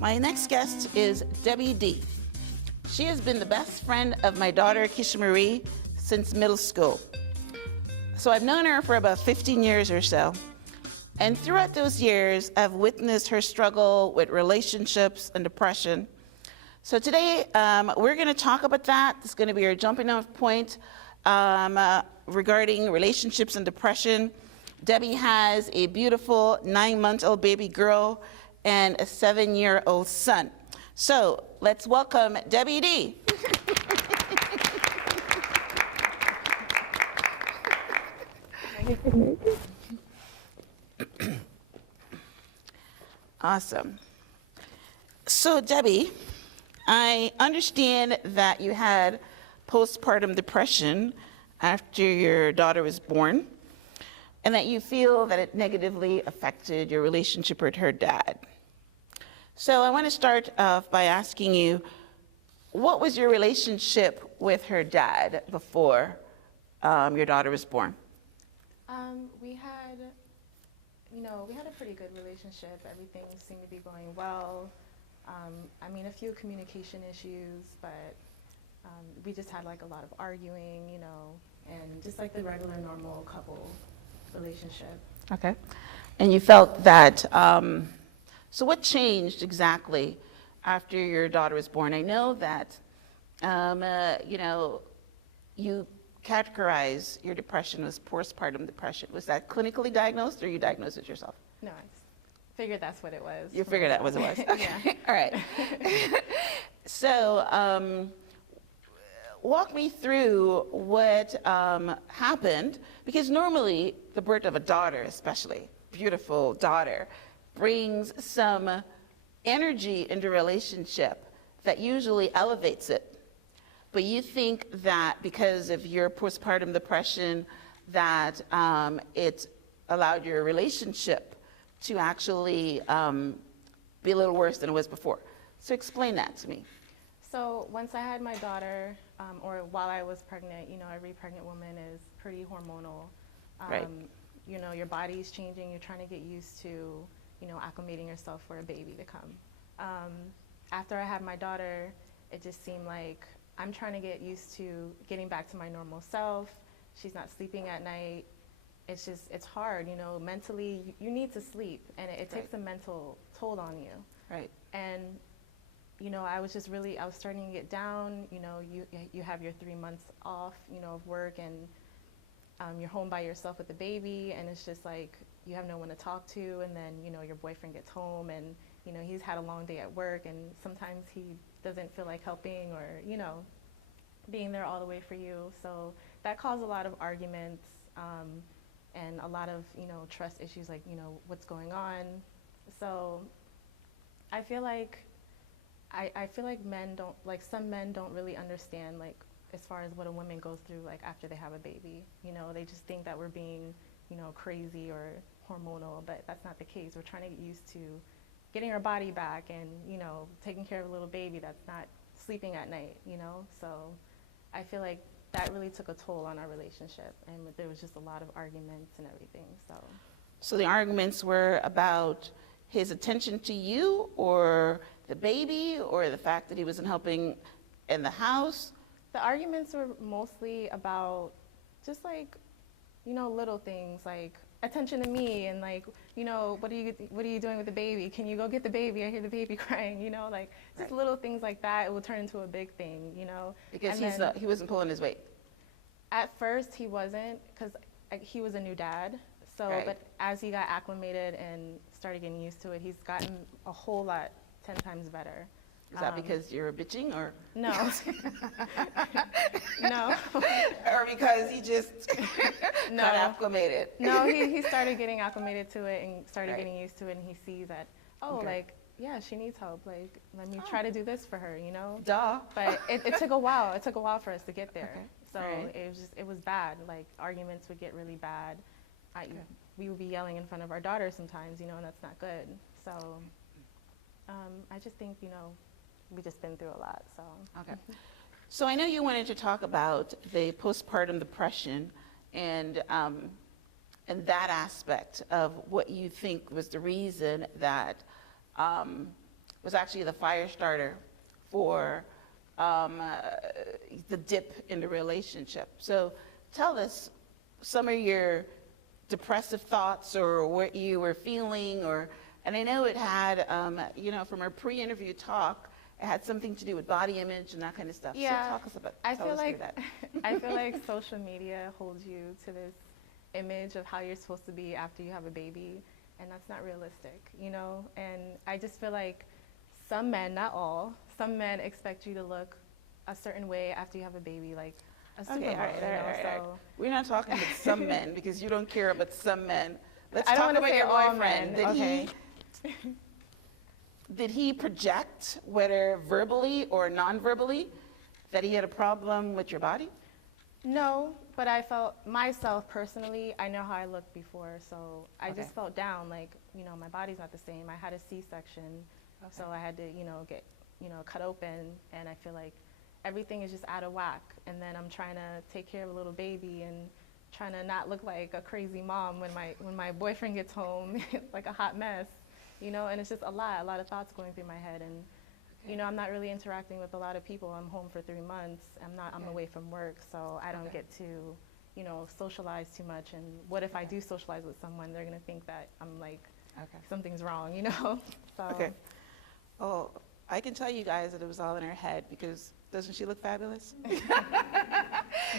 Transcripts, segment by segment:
My next guest is Debbie D. She has been the best friend of my daughter, Keisha Marie, since middle school. So I've known her for about 15 years or so. And throughout those years, I've witnessed her struggle with relationships and depression. So today, we're going to talk about that. It's going to be our jumping off point regarding relationships and depression. Debbie has a beautiful 9-month-old baby girl and a 7-year-old son. So let's welcome Debbie D. Awesome. So Debbie, I understand that you had postpartum depression after your daughter was born, and that you feel that it negatively affected your relationship with her dad. So I want to start off by asking you, what was your relationship with her dad before your daughter was born? We had a pretty good relationship. Everything seemed to be going well. A few communication issues, but we just had like a lot of arguing, and just like the regular normal couple relationship. Okay. And you felt that, so what changed exactly after your daughter was born? I know that, you categorize your depression as postpartum depression. Was that clinically diagnosed, or you diagnosed it yourself? No, I figured that's what it was. You figured that was what it was? Okay. Yeah. All right. So walk me through what happened, because normally the birth of a daughter, especially beautiful daughter, brings some energy into a relationship that usually elevates it. But you think that because of your postpartum depression, that it allowed your relationship to actually be a little worse than it was before. So explain that to me. So once I had my daughter, or while I was pregnant, every pregnant woman is pretty hormonal. Right. Your body's changing. You're trying to get used to, acclimating yourself for a baby to come. After I had my daughter, it just seemed like I'm trying to get used to getting back to my normal self. She's not sleeping at night. It's hard, mentally you need to sleep, and it takes a mental toll on you. Right. And, I was starting to get down. You have your 3 months off, of work, and you're home by yourself with the baby, and it's just like you have no one to talk to, and then, your boyfriend gets home, and, he's had a long day at work, and sometimes he doesn't feel like helping or, being there all the way for you. So that caused a lot of arguments, and a lot of, trust issues, like, what's going on. So I feel like some men don't really understand, like, as far as what a woman goes through, like, after they have a baby. They just think that we're being, crazy or hormonal, but that's not the case. We're trying to get used to getting our body back and, taking care of a little baby that's not sleeping at night, So I feel like that really took a toll on our relationship, and there was just a lot of arguments and everything, So the arguments were about his attention to you, or the baby, or the fact that he wasn't helping in the house? The arguments were mostly about just like, little things like attention to me, and like, what are you doing with the baby? Can you go get the baby? I hear the baby crying, like just Right. Little things like that. It will turn into a big thing, Because And he wasn't pulling his weight. At first he wasn't, because he was a new dad. So, Right. But as he got acclimated and started getting used to it, he's gotten a whole lot, 10 times better. Is that because you're bitching, or? No. No. Or because he just No. got acclimated? No, he started getting acclimated to it and started Right. getting used to it, and he sees that, Okay. like, yeah, she needs help. Like, let me try to do this for her, Duh. But it took a while. It took a while for us to get there. Okay. So Right. it was bad. Like, arguments would get really bad. We would be yelling in front of our daughter sometimes, and that's not good. So I just think, we just been through a lot, so. Okay. So I know you wanted to talk about the postpartum depression and that aspect of what you think was the reason that was actually the fire starter for the dip in the relationship. So tell us some of your depressive thoughts or what you were feeling, and I know it had, from our pre-interview talk, it had something to do with body image and that kind of stuff. Yeah, So talk us about, I tell feel us like through that. I feel like social media holds you to this image of how you're supposed to be after you have a baby, and that's not realistic, And I just feel like some men, not all, some men expect you to look a certain way after you have a baby, like a supermodel. Okay, all right. So We're not talking about some men because you don't care about some men. Let's I don't talk wanna about say your all boyfriend. men, okay. Did he project, whether verbally or non-verbally, that he had a problem with your body? No, but I felt myself personally, I know how I looked before, so I Okay. just felt down, like, my body's not the same. I had a C-section, so I had to, get, cut open, and I feel like everything is just out of whack. And then I'm trying to take care of a little baby and trying to not look like a crazy mom when my boyfriend gets home, it's like a hot mess, and it's just a lot of thoughts going through my head. And I'm not really interacting with a lot of people. I'm home for 3 months. I'm away from work, so I don't get to, socialize too much. And what if I do socialize with someone? They're gonna think that I'm like, something's wrong, So. Okay. Oh, I can tell you guys that it was all in her head, because doesn't she look fabulous?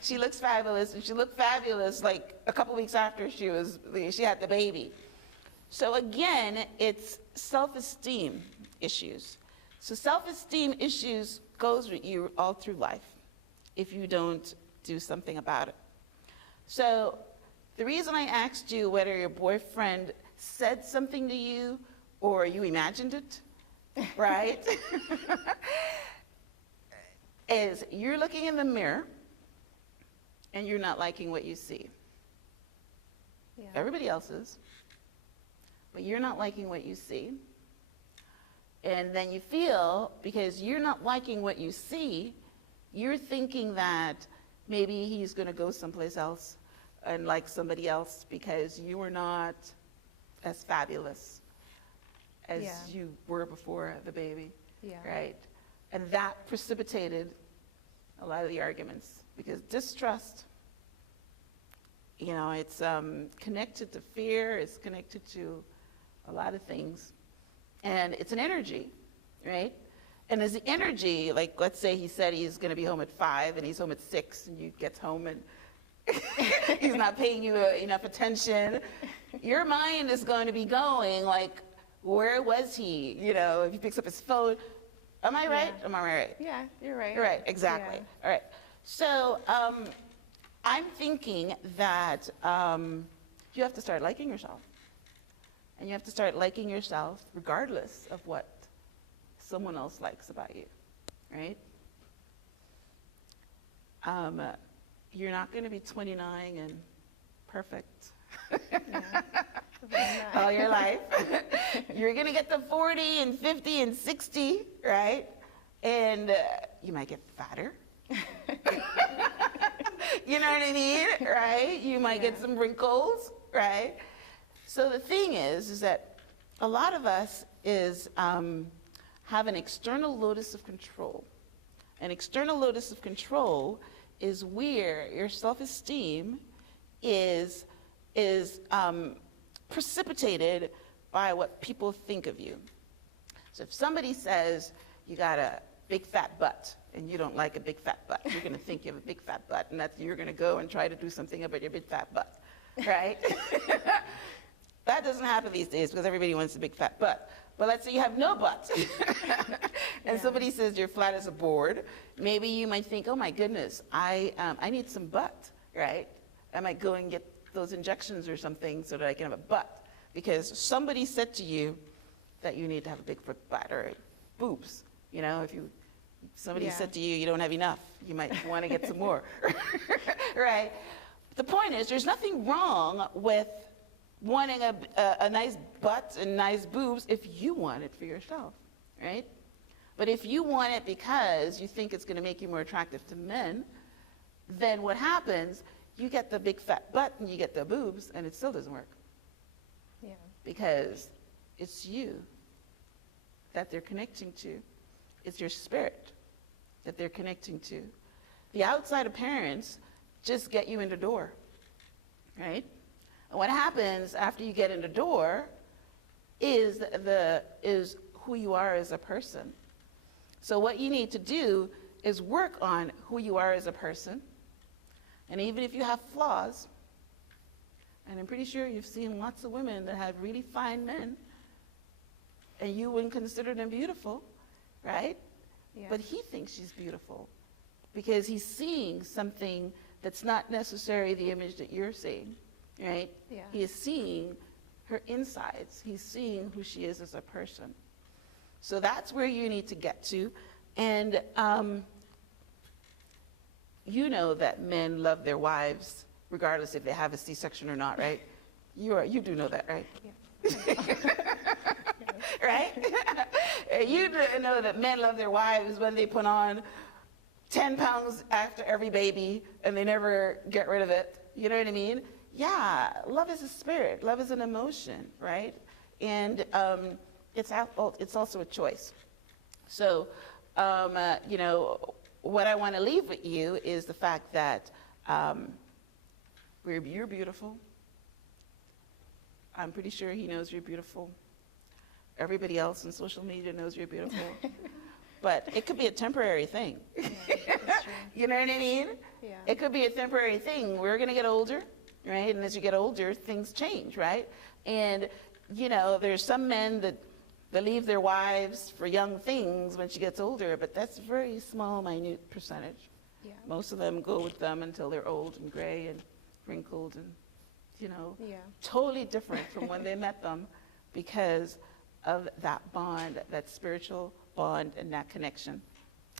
She looks fabulous, and she looked fabulous like a couple weeks after she had the baby. So again, it's self-esteem issues. So self-esteem issues goes with you all through life if you don't do something about it. So the reason I asked you whether your boyfriend said something to you or you imagined it, right? Is you're looking in the mirror and you're not liking what you see. Yeah. Everybody else is, but you're not liking what you see. And then you feel, because you're not liking what you see, you're thinking that maybe he's going to go someplace else and like somebody else because you are not as fabulous as you were before the baby, right? And that precipitated a lot of the arguments, because distrust, it's connected to fear, it's connected to a lot of things. And it's an energy, right? And as the energy, like let's say he said he's going to be home at 5 and he's home at 6 and you get home and he's not paying you enough attention, your mind is going to be going like, where was he? If he picks up his phone, am I right? Am I right? Yeah, you're right. You're right, exactly. Yeah. All right. So I'm thinking that you have to start liking yourself. And you have to start liking yourself regardless of what someone else likes about you, right? You're not going to be 29 and perfect all your life. You're going to get to 40 and 50 and 60, right? And you might get fatter. You know what I mean, right? You might get some wrinkles, right? So the thing is that a lot of us have an external locus of control. An external locus of control is where your self-esteem is precipitated by what people think of you. So if somebody says you got a big fat butt and you don't like a big fat butt, you're going to think you have a big fat butt, and you're going to go and try to do something about your big fat butt, right? That doesn't happen these days because everybody wants a big fat butt. But let's say you have no butt and somebody says you're flat as a board. Maybe you might think, oh my goodness, I need some butt, right? I might go and get those injections or something so that I can have a butt, because somebody said to you that you need to have a big butt or boobs. If somebody said to you don't have enough, you might want to get some more, right? The point is, there's nothing wrong with wanting a nice butt and nice boobs if you want it for yourself, right? But if you want it because you think it's going to make you more attractive to men, then what happens, you get the big fat butt and you get the boobs, and it still doesn't work. Yeah. Because it's you. that they're connecting to. It's your spirit that they're connecting to. The outside appearance just get you in the door, right? And what happens after you get in the door is who you are as a person. So what you need to do is work on who you are as a person. And even if you have flaws, and I'm pretty sure you've seen lots of women that have really fine men, and you wouldn't consider them beautiful, right? Yeah. But he thinks she's beautiful because he's seeing something that's not necessarily the image that you're seeing, right? Yeah. He is seeing her insides. He's seeing who she is as a person. So that's where you need to get to. And you know that men love their wives regardless if they have a C-section or not, right? You do know that, right? Yeah. Right? You know that men love their wives when they put on 10 pounds after every baby and they never get rid of it. You know what I mean? Yeah, love is a spirit. Love is an emotion, right? And it's also a choice. So, you know, what I want to leave with you is the fact that you're beautiful. I'm pretty sure he knows you're beautiful. Everybody else on social media knows you're beautiful. But it could be a temporary thing. Yeah, that's true. You know what I mean? Yeah. It could be a temporary thing. We're going to get older, right? And as you get older, things change, right? And, you know, there's some men that leave their wives for young things when she gets older, but that's a very small, minute percentage. Yeah. Most of them go with them until they're old and gray and wrinkled and, you know, Yeah. totally different from when they met them because of that bond, that spiritual bond and that connection.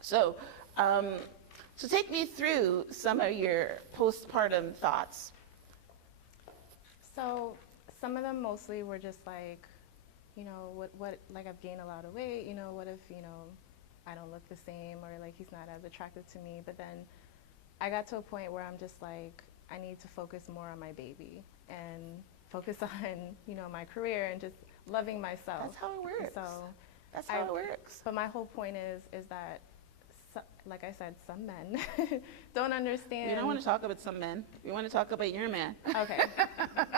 So, so take me through some of your postpartum thoughts. So some of them mostly were just like, you know, what like I've gained a lot of weight, you know, what if, you know, I don't look the same or like he's not as attractive to me. But then I got to a point where I'm just like, I need to focus more on my baby and focus on, you know, my career and just loving myself. That's how it works. So That's how it works. But my whole point is that, like I said, some men don't understand. We don't want to talk about some men. We want to talk about your man. Okay.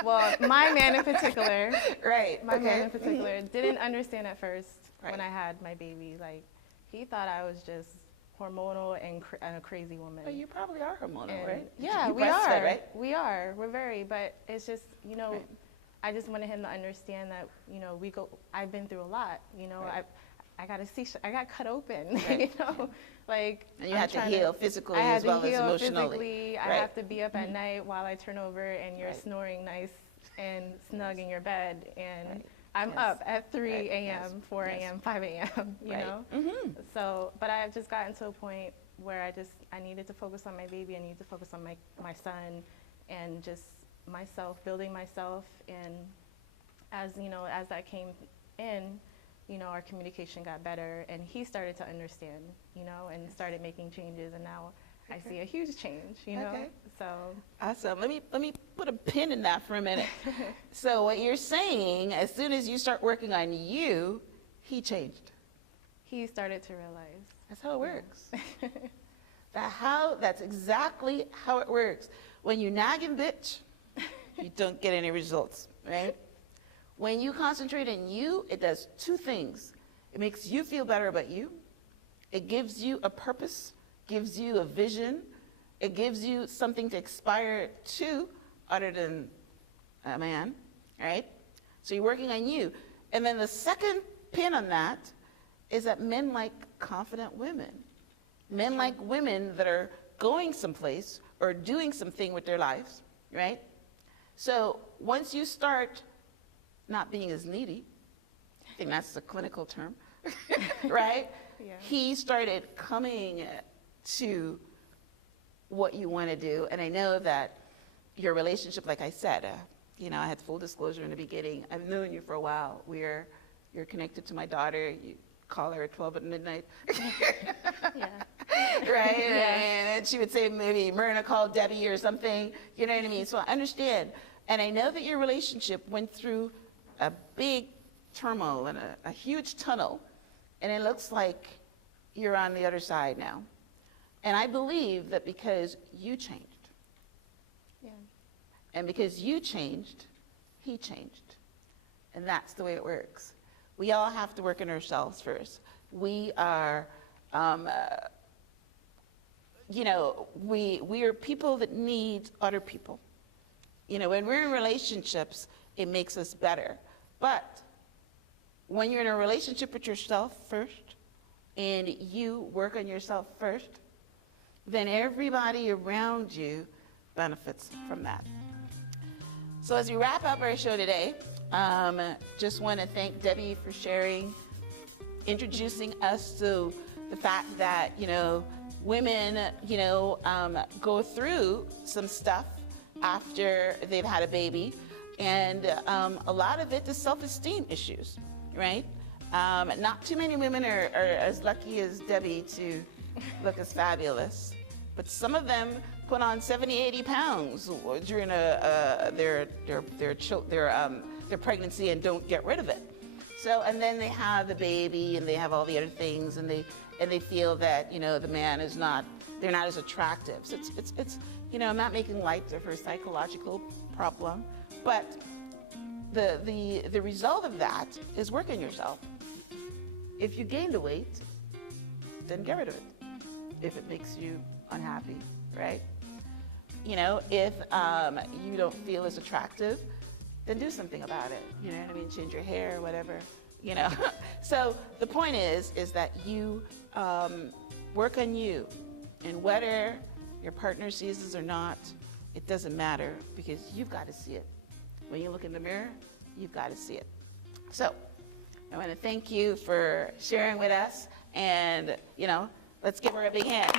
Well, my man in particular. Right. My okay. man in particular didn't understand at first Right. when I had my baby. Like, he thought I was just hormonal and a crazy woman. But you probably are hormonal, And right? yeah, You we breastfed, are. right? We are. We're very. But it's just, you know, Right. I just wanted him to understand that, you know, I've been through a lot. You know, Right. I got cut open. Right. You know, like. And you I'm had to trying heal physically I had as well to as heal emotionally. physically. I Right. have to be up at night while I turn over, and you're Right. snoring nice and snug in your bed, and Right. I'm Yes. up at 3 Right. a.m., Yes. 4 Yes. a.m., 5 a.m. You Right. know. Mm-hmm. So, but I've just gotten to a point where I needed to focus on my baby. I needed to focus on my son, and just myself, building myself. And as you know, as that came in, you know, our communication got better, and he started to understand, you know, and started making changes. And now I see a huge change, you know. Okay. So Awesome. Let me put a pin in that for a minute. So what you're saying, as soon as you start working on you, he changed. he started to realize. That's how it works. That's exactly how it works. When you nag and bitch, you don't get any results, right? When you concentrate on you, it does two things. It makes you feel better about you. It gives you a purpose, gives you a vision. It gives you something to aspire to other than a man, right? So you're working on you. And then the second pin on that is that men like confident women. Men like women that are going someplace or doing something with their lives, right? So once you start not being as needy, I think that's the clinical term, right? Yeah. He started coming to what you want to do. And I know that your relationship, like I said, you know, I had full disclosure in the beginning. I've known you for a while. You're connected to my daughter. You call her at 12 at midnight. Yeah. Right? Yeah. And she would say maybe Myrna called Debbie or something. You know what I mean? So I understand. And I know that your relationship went through a big turmoil and a huge tunnel and it looks like you're on the other side now. And I believe that because you changed, Yeah. and because you changed, he changed. And that's the way it works. We all have to work on ourselves first. We are, we are people that need other people. When we're in relationships, it makes us better. But when you're in a relationship with yourself first, and you work on yourself first, then everybody around you benefits from that. So as we wrap up our show today, just want to thank Debbie for sharing, introducing us to the fact that, women, go through some stuff after they've had a baby. And a lot of it is self-esteem issues, right? Not too many women are as lucky as Debbie to look as fabulous. But some of them put on 70, 80 pounds during their pregnancy and don't get rid of it. So, and then they have the baby and they have all the other things, and they feel that, the man is not, they're not as attractive. So it's I'm not making light of her psychological problem, but the result of that is work on yourself. If you gain the weight, then get rid of it. If it makes you unhappy, right? If you don't feel as attractive, then do something about it. You know what I mean? Change your hair, whatever. So the point is that you work on you, and whether your partner sees this or not, it doesn't matter, because you've got to see it. When you look in the mirror, you've got to see it. So I want to thank you for sharing with us, and let's give her a big hand.